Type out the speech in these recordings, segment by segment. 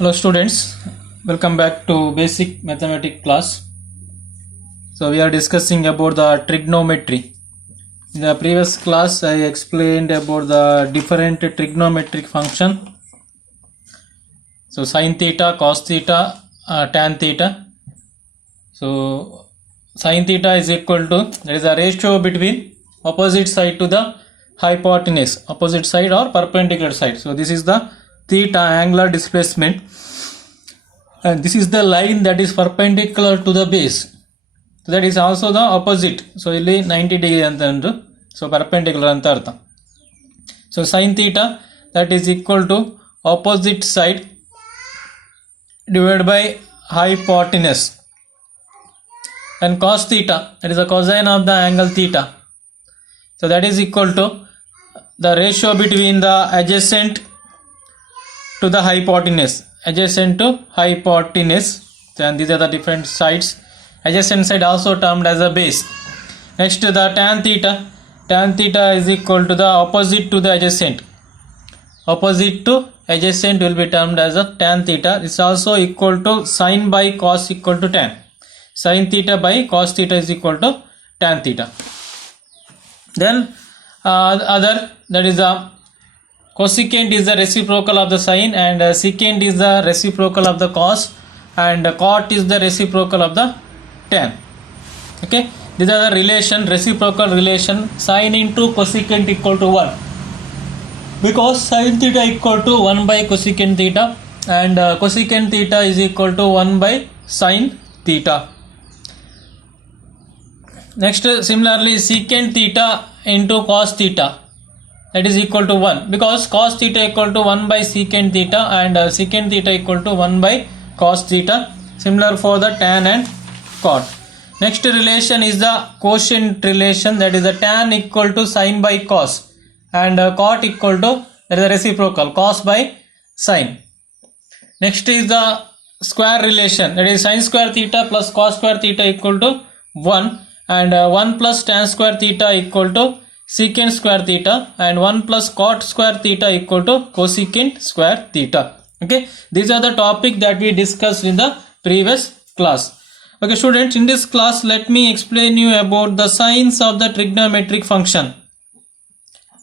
Hello students, welcome back to basic mathematics class. So we are discussing about the trigonometry. In the previous class I explained about the different trigonometric function. So sin theta, cos theta, tan theta. So sin theta is equal to, there is a ratio between opposite side to the hypotenuse, opposite side or perpendicular side. So this is the theta, angular displacement, and this is the line that is perpendicular to the base. So that is also the opposite. So ಇಲ್ಲಿ 90 degree ಅಂತ ಅಂದ್ರು. So perpendicular ಅಂತ ಅರ್ಥ. So sin theta that is equal to opposite side divided by hypotenuse, and cos theta that is the cosine of the angle theta. So that is equal to the ratio between the adjacent to the hypotenuse, adjacent to hypotenuse, and these are the different sides. Adjacent side also termed as a base. Next, the tan theta is equal to the opposite to the adjacent. Opposite to adjacent will be termed as a tan theta. It's also equal to sin by cos equal to tan. Sin theta by cos theta is equal to tan theta. Then other, that is the cosecant is the reciprocal of the sin, and secant is the reciprocal of the cos, and cot is the reciprocal of the tan. Okay, these are the relation, reciprocal relation. Sin into cosecant equal to 1, because sin theta equal to 1 by cosecant theta, and cosecant theta is equal to 1 by sin theta. Next, similarly, secant theta into cos theta, that is equal to 1, because cos theta equal to 1 by secant theta, and secant theta equal to 1 by cos theta. Similar for the tan and cot. Next relation is the quotient relation, that is the tan equal to sin by cos, and cot equal to, that is the reciprocal, cos by sin. Next is the square relation, that is sin square theta plus cos square theta equal to 1, and 1 plus tan square theta equal to secant square theta, and 1 plus cot square theta equal to cosecant square theta. Okay, these are the topic that we discussed in the previous class. Okay students, in this class let me explain you about the signs of the trigonometric function.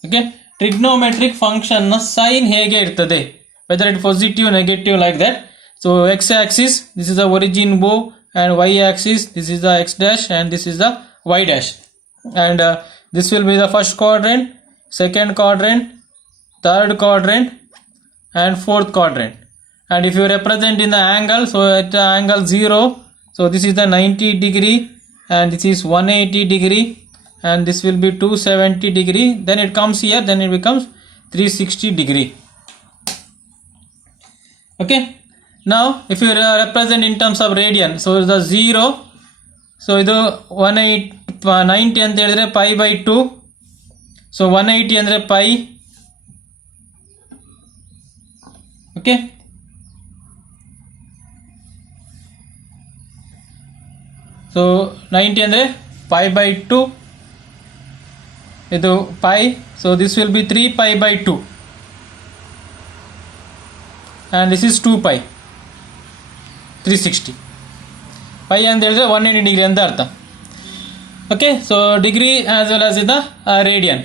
Okay, trigonometric function na sign hege irtade, whether it positive, negative, like that. So x axis, this is the origin bow, and y axis, this is the x dash, and this is the y dash, and this will be the first quadrant, second quadrant, third quadrant, and fourth quadrant. And if you represent in the angle, so at the angle 0, so this is the 90 degree, and this is 180 degree, and this will be 270 degree, then it comes here, then it becomes 360 degree. Okay, now if you represent in terms of radian, so the 0, so ಇದು 190 ಅಂತ ಹೇಳಿದ್ರೆ pi by 2, so 180 ಅಂದ್ರೆ pi. Okay, so 90 ಅಂದ್ರೆ pi by 2, ಇದು pi, so this will be 3 pi by 2, and this is 2 pi, 360. pi ಅಂತ ಹೇಳಿದ್ರೆ 180 degree ಅಂತ ಅರ್ಥ. Okay, so degree as well as in the radian.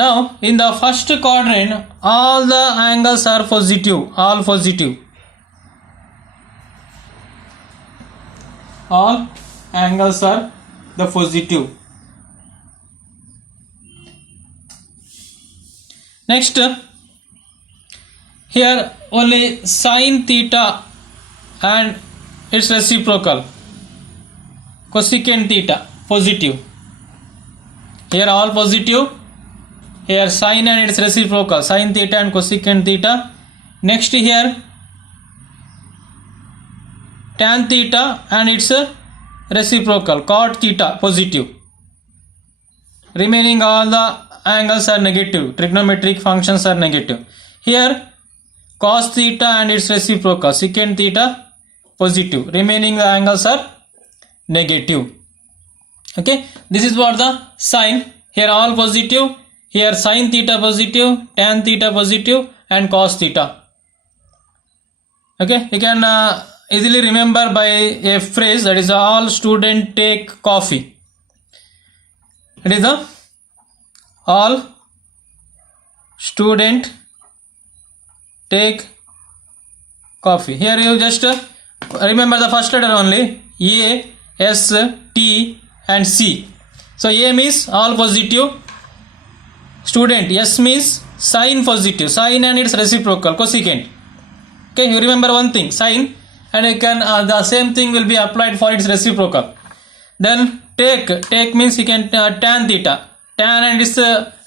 Now in the first quadrant all the angles are positive, all positive, all angles are the positive. Next, here only sin theta and its reciprocal cosecant theta positive, here all positive, here sin and its reciprocal sin theta and cosecant theta. Next here tan theta and its reciprocal cot theta positive. Remaining all the angles are negative, trigonometric functions are negative. Here cos theta and its reciprocal secant theta positive, remaining the angles are negative. Okay, this is for the sign. Here all positive, here sin theta positive, tan theta positive, and cos theta. Okay, you can easily remember by a phrase, that is all student take coffee. It is the all student take coffee. Here you just remember the first letter only, A, S, T and C. So A means all positive, student. S means sign positive, sign and its reciprocal, cosecant. Okay, you remember one thing, sign, and you can the same thing will be applied for its reciprocal. Then take means you can tan theta, tan and its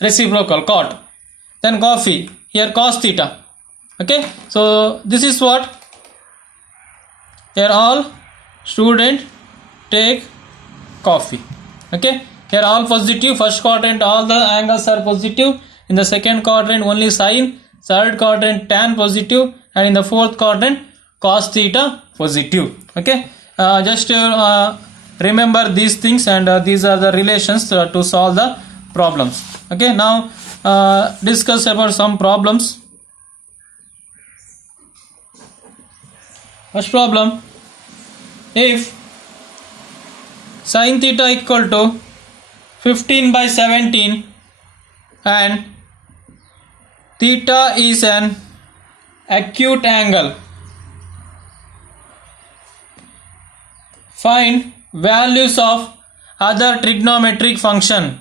reciprocal, cot. Then coffee, here cos theta. Okay, so this is what, here all student take coffee. Okay, here all positive, first quadrant all the angles are positive, in the second quadrant only sign, third quadrant tan positive, and in the fourth quadrant cos theta positive. Okay, just remember these things, and these are the relations to solve the problems. Okay, now discuss about some problems. First problem, if sin theta equal to 15 by 17 and theta is an acute angle, find values of other trigonometric function.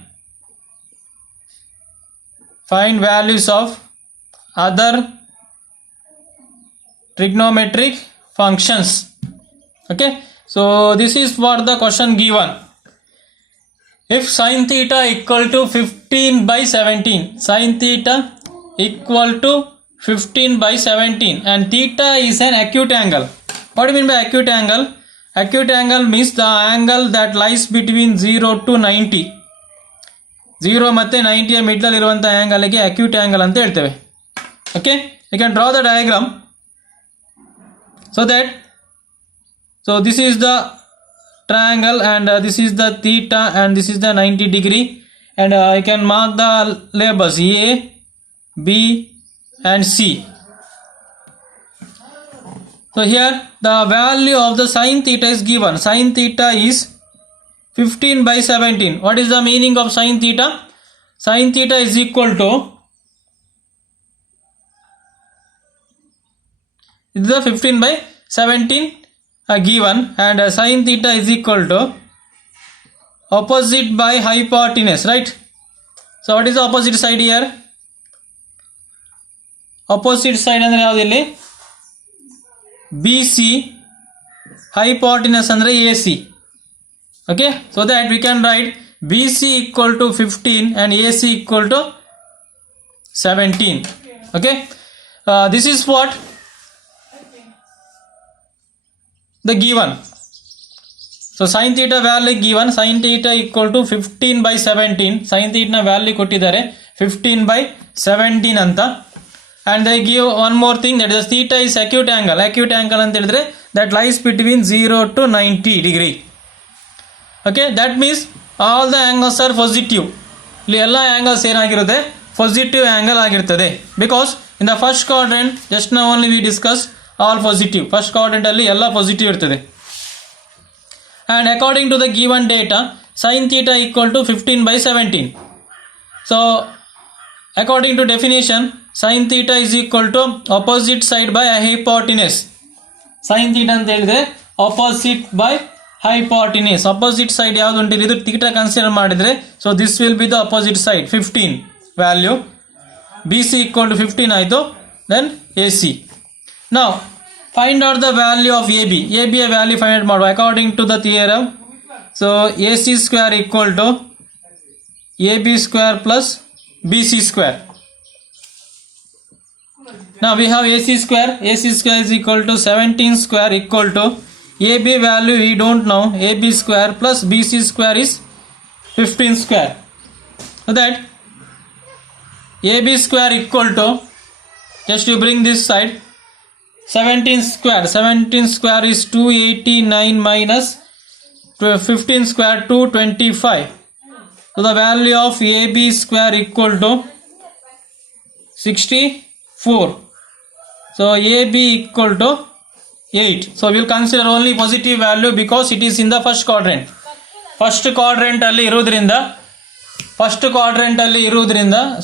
Find values of other trigonometric functions. Okay, so this is what the question given. If sin theta equal to 15 by 17, sin theta equal to 15 by 17 and theta is an acute angle. What do you mean by acute angle? Acute angle means the angle that lies between 0 to 90. 0 ಮತ್ತೆ 90 middle ಇರುವಂತ angle ಗೆ acute angle ಅಂತ ಹೇಳ್ತೇವೆ. Okay, you can draw the diagram. So this is the triangle, and this is the theta, and this is the 90 degree, and I can mark the labels A, B and C. So here the value of the sin theta is given. Sin theta is 15 by 17. What is the meaning of sin theta? Sin theta is equal to, this is the 15 by 17 given, and sin theta is equal to opposite by hypotenuse, right? So what is the opposite side here? Opposite side andre yavadu illi BC, hypotenuse andre AC. Okay, so that we can write BC equal to 15 and AC equal to 17. Okay, this is what the given. So sin theta value given, sin theta equal to 15 by 17, sin theta value ಕೊಟ್ಟಿದ್ದಾರೆ 15 by 17 ಅಂತ, and they give one more thing, that is theta is acute angle. Acute angle ಅಂತ ಹೇಳಿದ್ರೆ that lies between 0 to 90 degree. Okay, that means all the angles are positive. ಇಲ್ಲಿ ಎಲ್ಲ angles ಏನಾಗಿರುತ್ತೆ, positive angle ಆಗಿರ್ತದೆ, because in the first quadrant just now only we discussed all positive. First quadrant ಅಲ್ಲಿ ಎಲ್ಲ positive ಇರ್ತದೆ, and according to the given data sin theta equal to 15 by 17. So according to definition, sin theta is equal to opposite side by hypotenuse. Sin theta ಅಂತ ಹೇಳಿದ್ರೆ opposite by hypotenuse. Opposite side ಯಾವುದು ಉಂಟು ಇದು theta consider ಮಾಡಿದ್ರೆ, so this will be the opposite side 15 value. BC equal to 15 ಆಯಿತು, then AC. Now find out the value of AB. AB value find out ಮಾಡುವ according to the theorem. So AC square equal to AB square plus BC square. Now we have AC square. AC square is equal to 17 square equal to AB value we don't know, AB square plus BC square is 15 square. So that AB square equal to, just you bring this side, 17 square. 17 square is 289 minus 15 square 225. So the value of AB square equal to 64. So AB equal to 8. So we will consider only positive value because it is in the first quadrant. First quadrant ಅಲ್ಲಿ ಇರುವುದರಿಂದ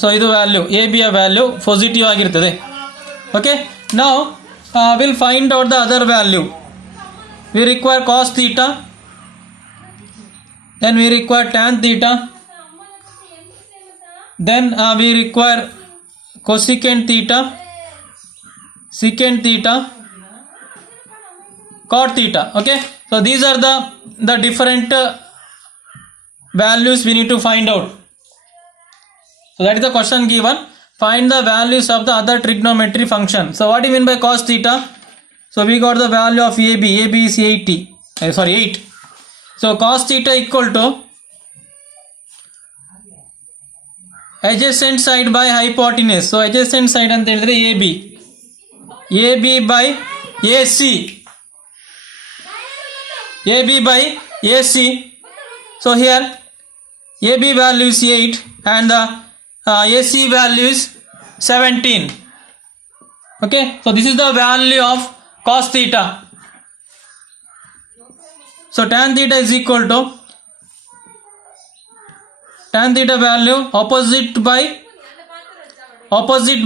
so ಇದು value a ಬಿಯ value positive ಆಗಿರ್ತದೆ. Okay, now will find out the other value. We require cos theta, then we require tan theta, then we require cosecant theta, secant theta, cot theta. Okay, so these are the different values we need to find out. So that is the question given. Find the values of the other trigonometry function. So what do you mean by cos theta? So we got the value of AB is 8. So cos theta equal to adjacent side by hypotenuse. So adjacent side ಅಂತ ಹೇಳಿದ್ರೆ AB by AC. So here AB value is 8 and the AC value is 17. Okay, so this is the value of cos theta. So tan theta is equal to tan theta value opposite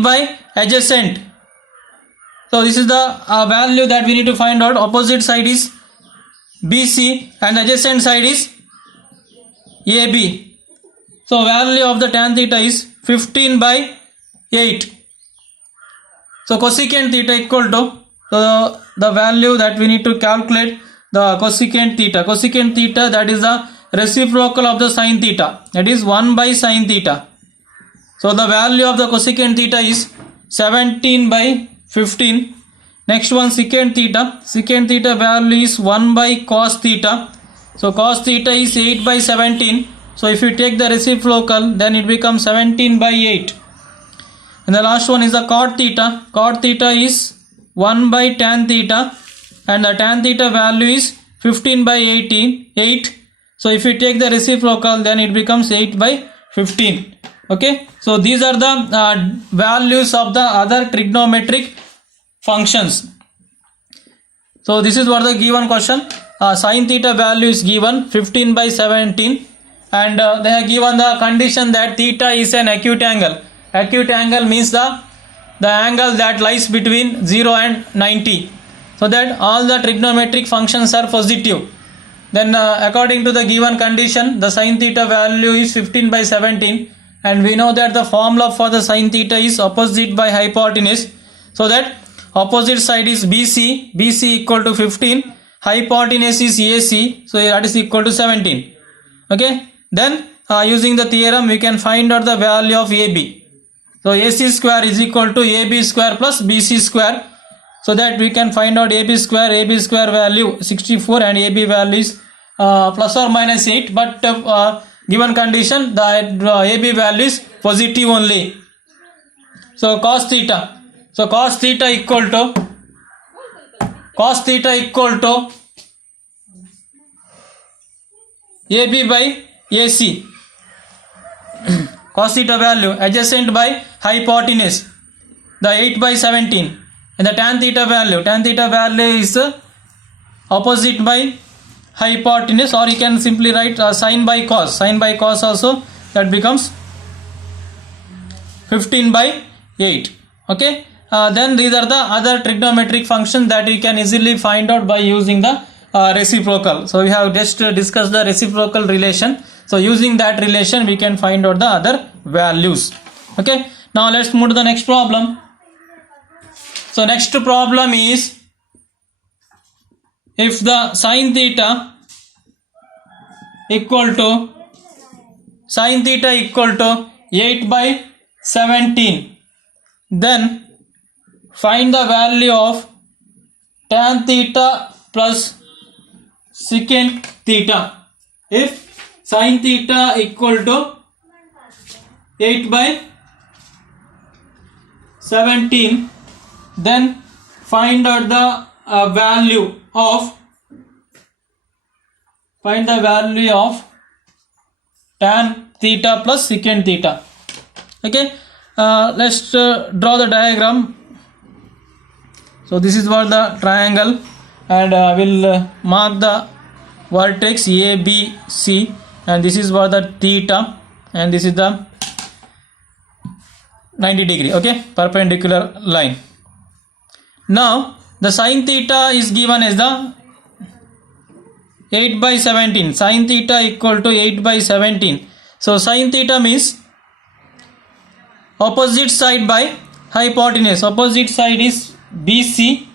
by adjacent. So this is the value that we need to find out. Opposite side is BC and adjacent side is AB. So value of the tan theta is 15 by 8. So cosecant theta equal to the value that we need to calculate the cosecant theta. Cosecant theta, that is the reciprocal of the sin theta, that is 1 by sin theta. So the value of the cosecant theta is 17 by 15. Next one, secant theta. Secant theta value is 1 by cos theta. So cos theta is 8 by 17. So if you take the reciprocal, then it becomes 17 by 8. And the last one is the cot theta. Cot theta is 1 by tan theta, and the tan theta value is 15 by 8. So if you take the reciprocal, then it becomes 8 by 15. Okay, so these are the values of the other trigonometric functions. So this is what the given question. Sin theta value is given 15 by 17, and they have given the condition that theta is an acute angle. Acute angle means the angle that lies between 0 and 90. So that all the trigonometric functions are positive. Then according to the given condition, the sin theta value is 15 by 17, and we know that the formula for the sin theta is opposite by hypotenuse. So that opposite side is BC equal to 15, hypotenuse is AC, so that is equal to 17. Okay, then using the theorem we can find out the value of AB. So AC square is equal to AB square plus BC square. So that we can find out AB square value 64 and AB value is plus or minus 8, but given condition the AB value is positive only. So cos theta equal to AB by AC. Cos theta value adjacent by hypotenuse, the 8 by 17, and the tan theta value is opposite by hypotenuse, or you can simply write sin by cos also, that becomes 15 by 8. Okay, then these are the other trigonometric functions that we can easily find out by using the reciprocal. So we have just discussed the reciprocal relation. So using that relation we can find out the other values. Okay, now let's move to the next problem. So next problem is, if the sin theta equal to 8 by 17, then find the value of tan theta plus secant theta. If sin theta equal to 8 by 17, then find out the value of tan theta plus secant theta. Okay, let's draw the diagram. So this is what the triangle and will mark the vertex A, B, C, and this is for the theta, and this is the 90 degree, okay, perpendicular line. Now the sin theta is given as the 8 by 17. Sin theta equal to 8 by 17. So sin theta means opposite side by hypotenuse. Opposite side is BC,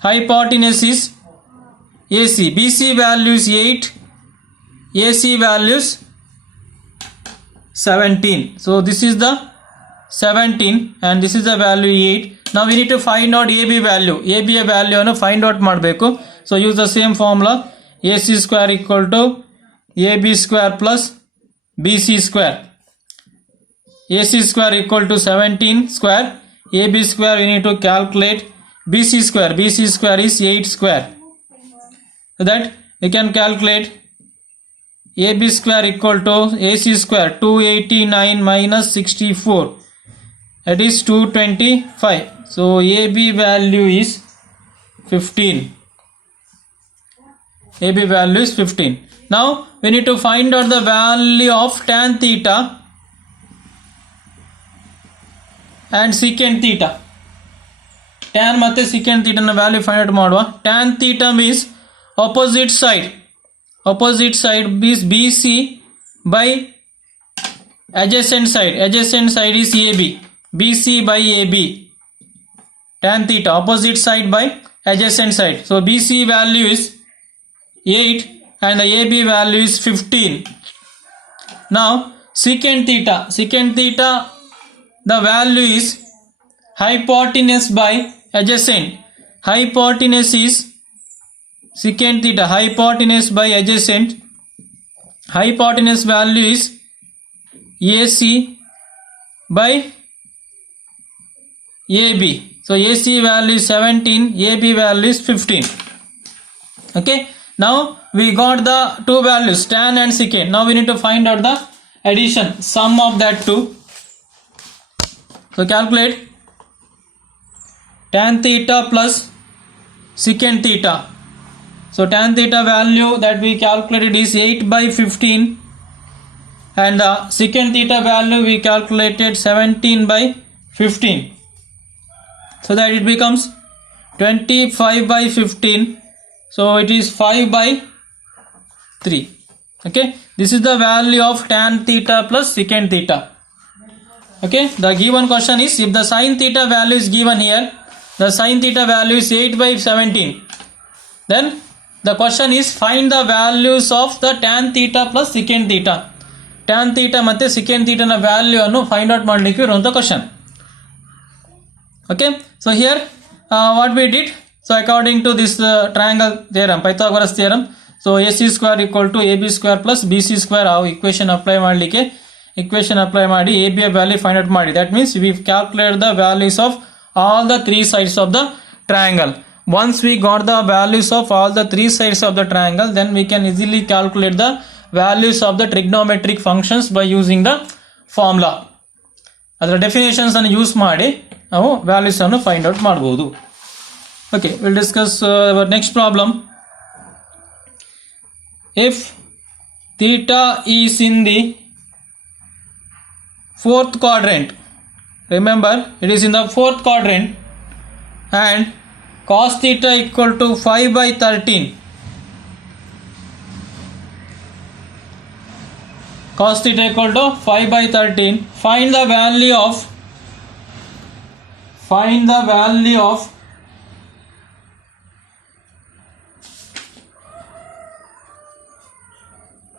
hypotenuse is AC. BC value is 8, AC value is 17. So this is the 17 and this is the value 8. Now we need to find out AB value. AB value ಅನ್ನು find out ಮಾಡಬೇಕು. So use the same formula. AC square equal to AB square plus BC square. AC square equal to 17 square. AB square we need to calculate. BC square. BC square is 8 square. So that we can calculate AB square equal to AC square 289 minus 64. That is 225. So AB value is 15. AB value is 15. Now we need to find out the value of tan theta and secant theta. Tan ಮತ್ತೆ secant theta ನ value find out ಮಾಡುವ. Tan theta means opposite side. Opposite side is BC by adjacent side. Adjacent side is AB. BC by AB. Tan theta opposite side by adjacent side. So BC value is 8 and the AB value is 15. Now secant theta. Secant theta the value is hypotenuse by adjacent. Hypotenuse is secant theta. Hypotenuse by adjacent. Hypotenuse value is AC by AB. So AC value is 17, AB value is 15. Okay. Now we got the two values tan and secant. Now we need to find out the addition, sum of that two. So calculate tan theta plus secant theta. So tan theta value that we calculated is 8 by 15 and the secant theta value we calculated 17 by 15. So that it becomes 25 by 15. So it is 5 by 3. Okay. This is the value of tan theta plus secant theta. Okay. The given question is if the sin theta value is given here, the sin theta value is 8 by 17. Then the question is find the values of the tan theta plus secant theta. Tan theta ಮತ್ತೆ secant theta ನ value ಅನ್ನು find out ಮಾಡಲಿಕ್ಕೆ ಇರುವಂತ question. Okay. So here what we did. So according to this triangle theorem, Pythagoras theorem. So AC square equal to AB square plus BC square equation apply ಮಾಡಲಿಕ್ಕೆ equation apply ಮಾಡಿ AB value find out ಮಾಡಿ. That means we calculate the values of all the three sides of the triangle. Once we got the values of all the three sides of the triangle, then we can easily calculate the values of the trigonometric functions by using the formula. ಅದರ definitions ಅನ್ನು use ಮಾಡಿ ನಾವು values ಅನ್ನು find out ಮಾಡಬಹುದು. Okay, we'll discuss our next problem. If theta is in the fourth quadrant, remember it is in the fourth quadrant, and cos theta equal to 5 by 13. Cos theta equal to 5 by 13. Find the value of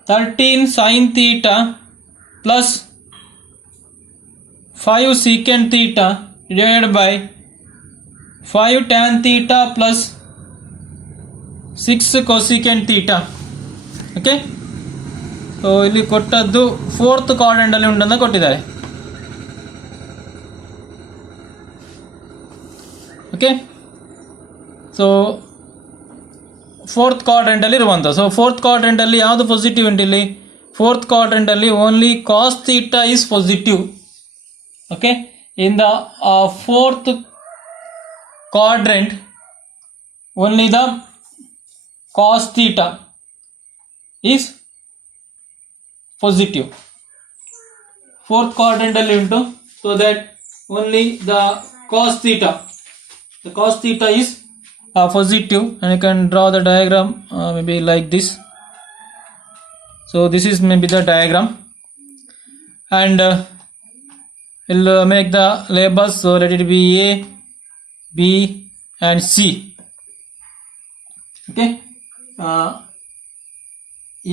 13 sin theta plus 5 secant theta divided by 5 tan theta plus 6 cosecant theta. Okay. So ಇಲ್ಲಿ ಕೊಟ್ಟದ್ದು fourth quadrant ಅಲ್ಲಿ ಉಂಟಂತ ಕೊಟ್ಟಿದ್ದಾರೆ. Okay. So fourth quadrant ಅಲ್ಲಿ ಇರುವಂತ. So fourth quadrant ಅಲ್ಲಿ ಯಾವುದು positive ಉಂಟು ಇಲ್ಲಿ? ಫೋರ್ತ್ ಕ್ವಾಡ್ರೆಂಟ್ ಅಲ್ಲಿ only cos theta is positive. Okay. In the fourth quadrant only the cos theta is positive. Fourth quadrant into, so that only the cos theta is positive, and you can draw the diagram maybe like this. So this is maybe the diagram, and we'll make the labels. So let it be A, B and C. Okay,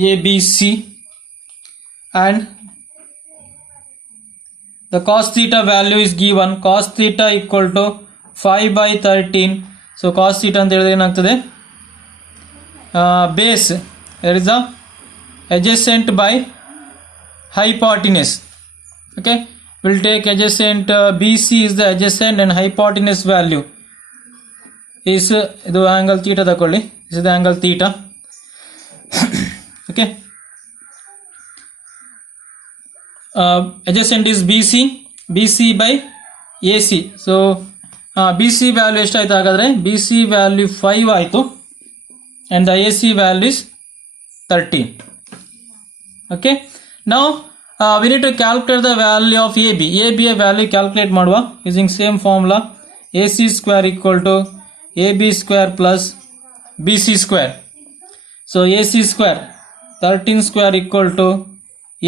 A, B, C, and the cos theta value is given. Cos theta equal to 5 by 13. So cos theta ಅಂತ ಹೇಳಿದ್ರೆ ಏನಾಗ್ತದೆ, base, there is a adjacent by hypotenuse. Okay, we'll take adjacent, BC is the adjacent and hypotenuse value is ಇದು angle theta ತಕೊಳ್ಳಿ, this is the angle theta. Okay, adjacent is BC by AC. So BC value ಎಷ್ಟಾಯ್ತು ಹಾಗಾದ್ರೆ, BC value 5 ಆಯಿತು, and the AC value is 13. Okay, now we need to calculate the value of AB value calculate ಮಾಡುವ using same formula. AC square equal to AB square plus BC square. So AC square 13 square equal to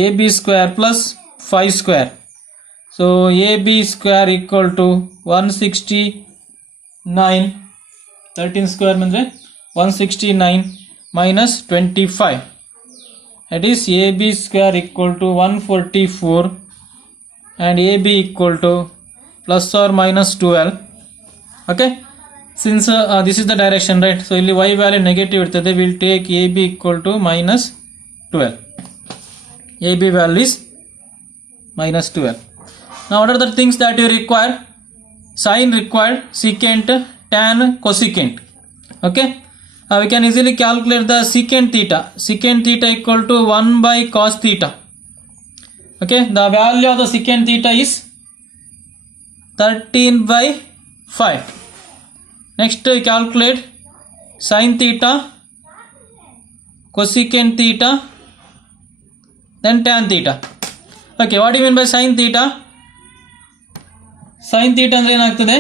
AB square plus 5 square. So AB square equal to 169, 13 square means 169 minus 25, that is AB square equal to 144, and AB equal to plus or minus 12. Okay, since this is the direction, right? So ಇಲ್ಲಿ y value negative ಇರ್ತದೆ, we'll take AB equal to minus 12. AB value is minus 12. Now what are the things that you require? Sine required, secant, tan, cosecant. Okay, we can easily calculate the secant theta. Secant theta equal to 1 by cos theta. Okay, the value of the secant theta is 13 by 5. Next we calculate sin theta, cosecant theta, then tan theta. Okay, what do you mean by sin theta? Sin theta ಅಂದ್ರೆ ಏನಾಗ್ತದೆ,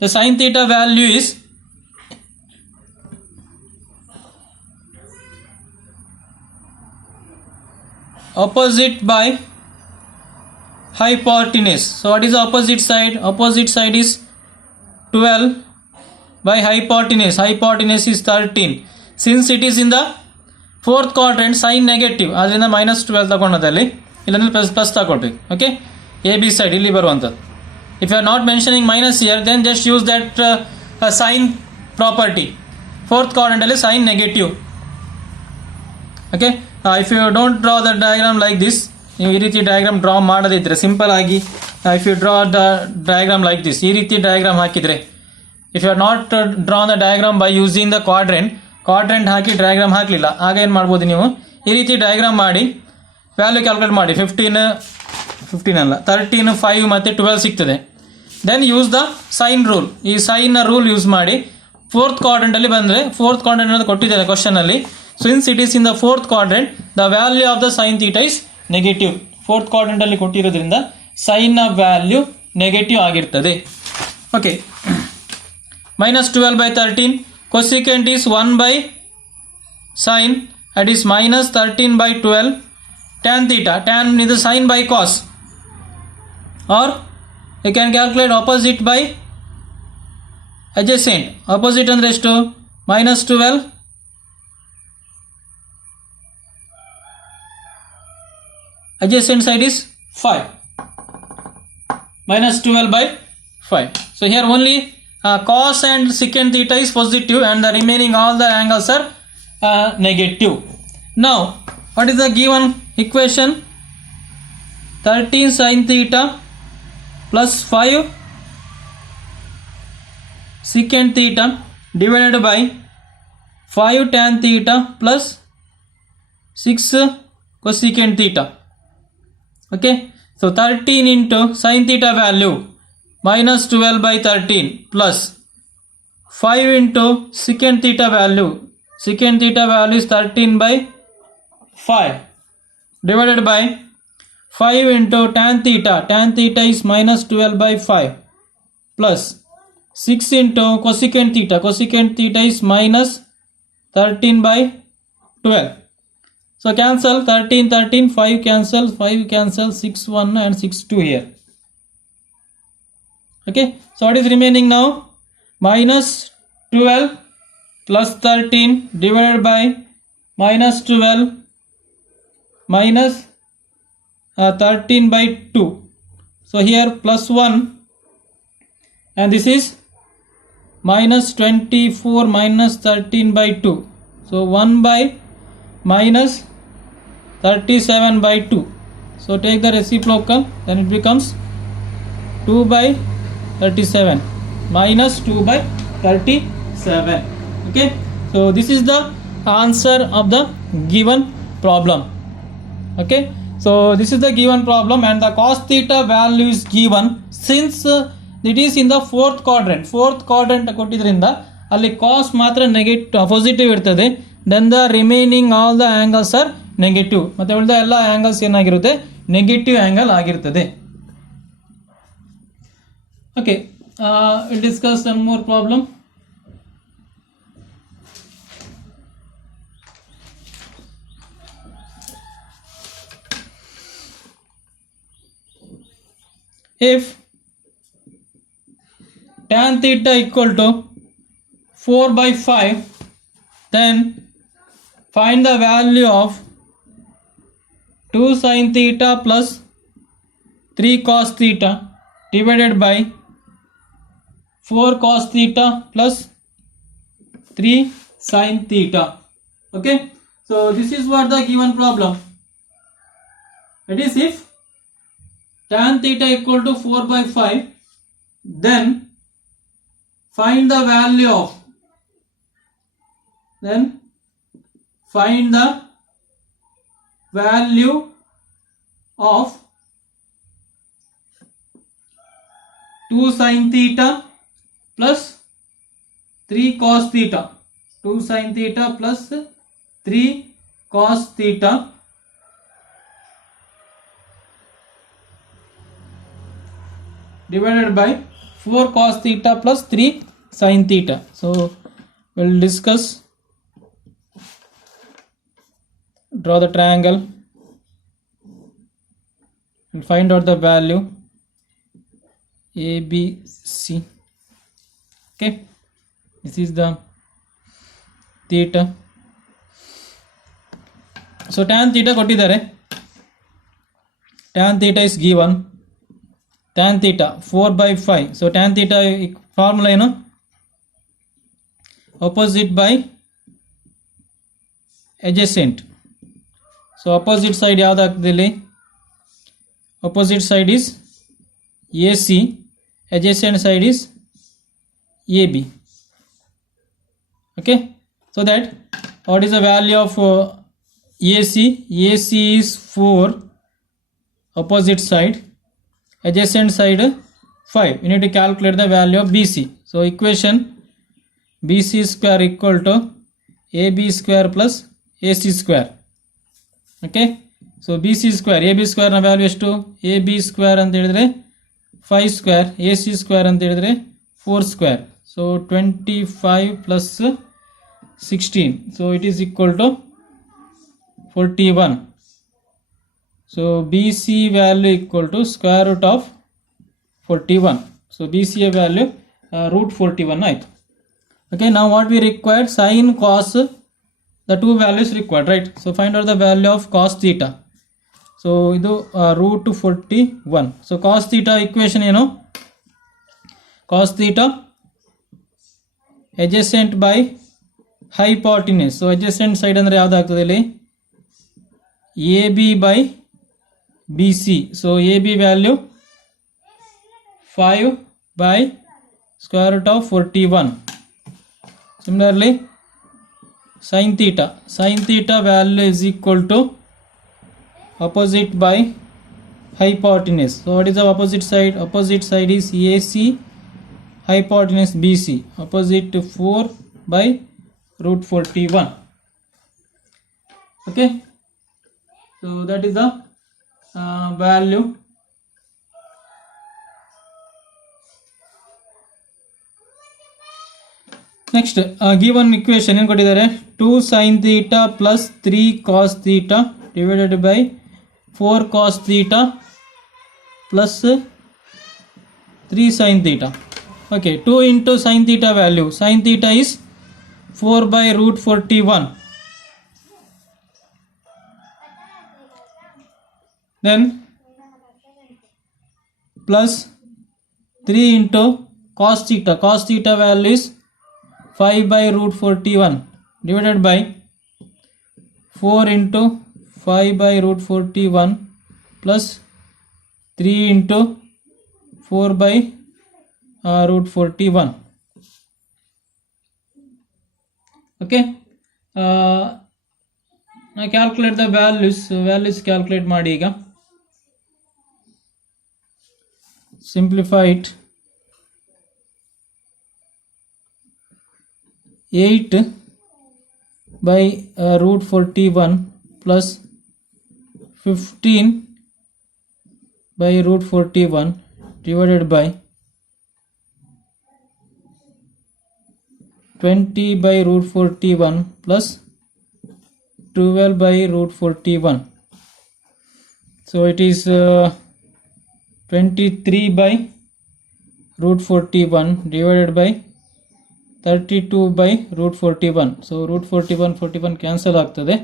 the sin theta value is opposite by hypotenuse. So what is the opposite side? Opposite side is 12 by hypotenuse. Hypotenuse is 13. Since it is in the fourth quadrant, sign negative, ಅದರಿಂದ minus 12 ತಗೊಂಡದಲ್ಲಿ ಇಲ್ಲಾಂದ್ರೆ plus ತಗೊಳ್ಬೇಕು. Okay, A B side ಇಲ್ಲಿ ಬರುವಂಥದ್ದು. If you are not mentioning minus here, then just use that sign property. Fourth quadrant ಅಲ್ಲಿ sign negative. Okay, if you don't draw the diagram like this, ನೀವು ಈ ರೀತಿ diagram draw ಮಾಡದಿದ್ರೆ simple ಆಗಿ, if you draw the diagram like this, ಈ ರೀತಿ diagram ಹಾಕಿದ್ರೆ, if you are not drawn the diagram by using the quadrant hockey diagram ಹಾಕಲಿಲ್ಲ, ಆಗ ಏನು ಮಾಡ್ಬೋದು, ನೀವು ಈ ರೀತಿ ಡಯಾಗ್ರಾಮ್ ಮಾಡಿ ವ್ಯಾಲ್ಯೂ ಕ್ಯಾಲ್ಕುಲೇಟ್ ಮಾಡಿ. 15 ಅಲ್ಲ 13, 5 ಮತ್ತು 12 ಸಿಗ್ತದೆ. Then use the sign rule. ಈ ಸೈನ್ ರೂಲ್ ಯೂಸ್ ಮಾಡಿ ಫೋರ್ತ್ ಕ್ವಾಡ್ರೆಂಟ್ ಅಲ್ಲಿ ಬಂದರೆ, ಫೋರ್ತ್ ಕ್ವಾಡ್ರೆಂಟ್ ಅನ್ನೋದು ಕೊಟ್ಟಿದ್ದೇನೆ ಕ್ವಶನ್ ಅಲ್ಲಿ. Since it is in the fourth quadrant, the value of the sine theta is negative. Fourth quadrant ಅಲ್ಲಿ ಕೊಟ್ಟಿರೋದ್ರಿಂದ ಸೈನ್ ನ ವ್ಯಾಲ್ಯೂ ನೆಗೆಟಿವ್ ಆಗಿರ್ತದೆ. Okay, minus 12 by 13. Cosecant is 1 by sine, that is minus 13 by 12. Tan theta, tan is the sine by cos, or you can calculate opposite by adjacent. Opposite andre ಎಷ್ಟು, minus 12 adjacent side is 5, minus 12 by 5. So here only cos and secant theta is positive and the remaining all the angles are negative. Now what is the given equation? 13 sin theta plus 5 secant theta divided by 5 tan theta plus 6 cosecant theta. Okay, so 13 into sin theta value minus 12 by 13 plus 5 into secant theta value. Secant theta value is 13 by 5 divided by 5 into tan theta. Tan theta is minus 12 by 5 plus 6 into cosecant theta. Cosecant theta is minus 13 by 12. So cancel 13, 13, 5 cancel, 5 cancel, 6, 1 and 6, 2 here. Okay, so what is remaining now? Minus 12 plus 13 divided by minus 12 minus 13 by 2. So here plus 1 and this is minus 24 minus 13 by 2. So 1 by minus 37 by 2. So take the reciprocal, then it becomes 2 by 37 minus 2 by 37. Okay, so this is the answer of the given problem. Okay, so this is the given problem and the cos theta value is given since it is in the fourth quadrant. Fourth quadrant ಕೊಟ್ಟಿದ್ರಿಂದ ಅಲ್ಲಿ cos ಮಾತ್ರ negative positive ಇರ್ತದೆ, then the remaining all the angles are negative. ಮತ್ತೆ ಉಳಿದ ಎಲ್ಲ angles ಏನಾಗಿರುತ್ತೆ, negative angle ಆಗಿರ್ತದೆ. Okay, we'll discuss some more problem. If tan theta equal to 4 by 5, then find the value of 2 sin theta plus 3 cos theta divided by 4 cos theta plus 3 sin theta. Okay, so this is what the given problem. It is if tan theta equal to 4 by 5, then find the value of, then find the value of 2 sin theta plus 3 cos theta. 2 sin theta plus 3 cos theta divided by 4 cos theta plus 3 sin theta. So we'll discuss. Draw the triangle. We'll find out the value ABC. Okay, this is the theta. So tan theta ಕೊಟ್ಟಿದ್ದಾರೆ. Tan theta is given. Tan theta 4 by 5. So tan theta formula ಏನು, opposite by adjacent. So opposite side ಯಾವ್ದಾಗ್ತದೆ ಇಲ್ಲಿ, opposite side is AC, adjacent side is AB. Okay, so that what is the value of AC? AC is 4, opposite side, adjacent side 5. You need to calculate the value of BC. So equation BC square equal to AB square plus AC square. Okay, so BC square, AB square na value ಎಷ್ಟು, AB square ಅಂತ ಹೇಳಿದ್ರೆ 5 square, AC square ಅಂತ ಹೇಳಿದ್ರೆ 4 square. So 25 plus 16, so it is equal to 41. So BC value equal to square root of 41. So BCA value root 41 ಆಯ್ತು. Okay, now what we required, sin cos, the two values required, right? So find out the value of cos theta. So ಇದು root 41. So cos theta equation ಏನು, cos theta adjacent by hypotenuse. So adjacent side ಅಂದ್ರೆ ಯಾವ್ದಾಗ್ತದೆ ಇಲ್ಲಿ, AB by BC. So AB value 5 by square root of 41. Similarly sin theta, sin theta value is equal to opposite by hypotenuse. So what is the opposite side? Opposite side is AC hypotenuse BC, opposite 4 by root 41. Okay, so that is the value. Next, given equation ಏನು ಕೊಟ್ಟಿದ್ದಾರೆ 2 sin theta plus 3 cos theta divided by 4 cos theta plus 3 sin theta. Okay, 2 into sin theta value. Sin theta is 4 by root 41. Then plus 3 into cos theta. Cos theta value is 5 by root 41 divided by 4 into 5 by root 41 plus 3 into 4 by root 41. Okay, now calculate the values. Values calculate ಮಾಡಿ ಈಗ. Simplify it. 8 by root 41 plus 15 by root 41 divided by 20 by root 41 plus 12 by root 41. So it is 23 by root 41 divided by 32 by root 41. So root 41 cancel ಆಗ್ತದೆ.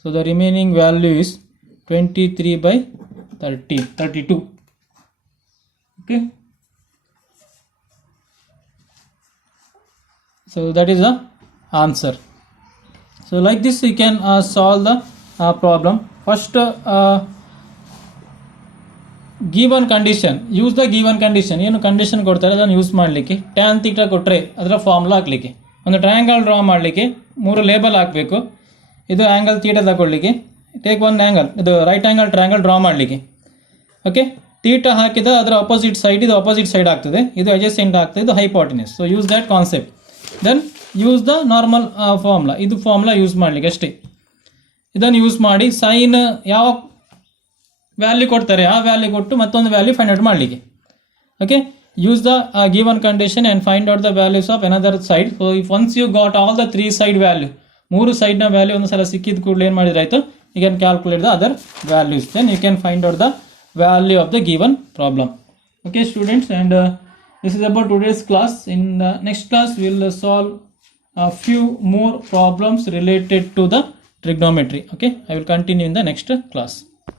So the remaining value is 23 by 32. Okay, so that is the answer. So like this you can solve the problem. First, given condition, use the given condition. ಏನು condition ಕೊಡ್ತಾರೆ ಅದನ್ನು use ಮಾಡಲಿಕ್ಕೆ tan theta ಕೊಟ್ಟರೆ ಅದರ formula ಹಾಕಲಿಕ್ಕೆ, ಒಂದು triangle draw ಮಾಡಲಿಕ್ಕೆ 3 label ಹಾಕಬೇಕು. ಇದು ಆ್ಯಂಗಲ್ ಥೀಟಾ ತಗೊಳ್ಳಿಕ್ಕೆ, ಟೇಕ್ ಒಂದು ಆ್ಯಂಗಲ್, ಇದು ರೈಟ್ ಆ್ಯಂಗಲ್ ಟ್ರಯಾಂಗಲ್ ಡ್ರಾ ಮಾಡಲಿಕ್ಕೆ. ಓಕೆ, ಥೀಟಾ ಹಾಕಿದ ಅದರ ಅಪೋಸಿಟ್ ಸೈಡ್, ಇದು ಅಪೋಸಿಟ್ ಸೈಡ್ ಆಗ್ತದೆ, ಇದು ಅಡ್ಜಸೆಂಟ್ ಆಗ್ತದೆ, ಇದು hypotenuse. So use that concept. Then use the normal formula, ಇದು ಫಾರ್ಮುಲಾ ಯೂಸ್ ಮಾಡಲಿಕ್ಕೆ ಅಷ್ಟೇ. ಇದನ್ನು ಯೂಸ್ ಮಾಡಿ ಸೈನ್ ಯಾವ ವ್ಯಾಲ್ಯೂ ಕೊಡ್ತಾರೆ ಆ ವ್ಯಾಲ್ಯೂ ಕೊಟ್ಟು ಮತ್ತೊಂದು ವ್ಯಾಲ್ಯೂ ಫೈಂಡ್ ಔಟ್ ಮಾಡಲಿಕ್ಕೆ. Okay, use the given condition and find out the values of another side. So if once you got all the 3 side value, 3 ಸೈಡ್ನ ವ್ಯಾಲ್ಯೂ ಒಂದು ಸಲ ಸಿಕ್ಕಿದ ಕೂಡಲೇ ಏನು ಮಾಡಿದ್ರೆ ಆಯಿತು, you can calculate the other values. Then you can find out the value of the given problem. Okay students, and this is about today's class. In the next class we will solve a few more problems related to the trigonometry. Okay, I will continue in the next class.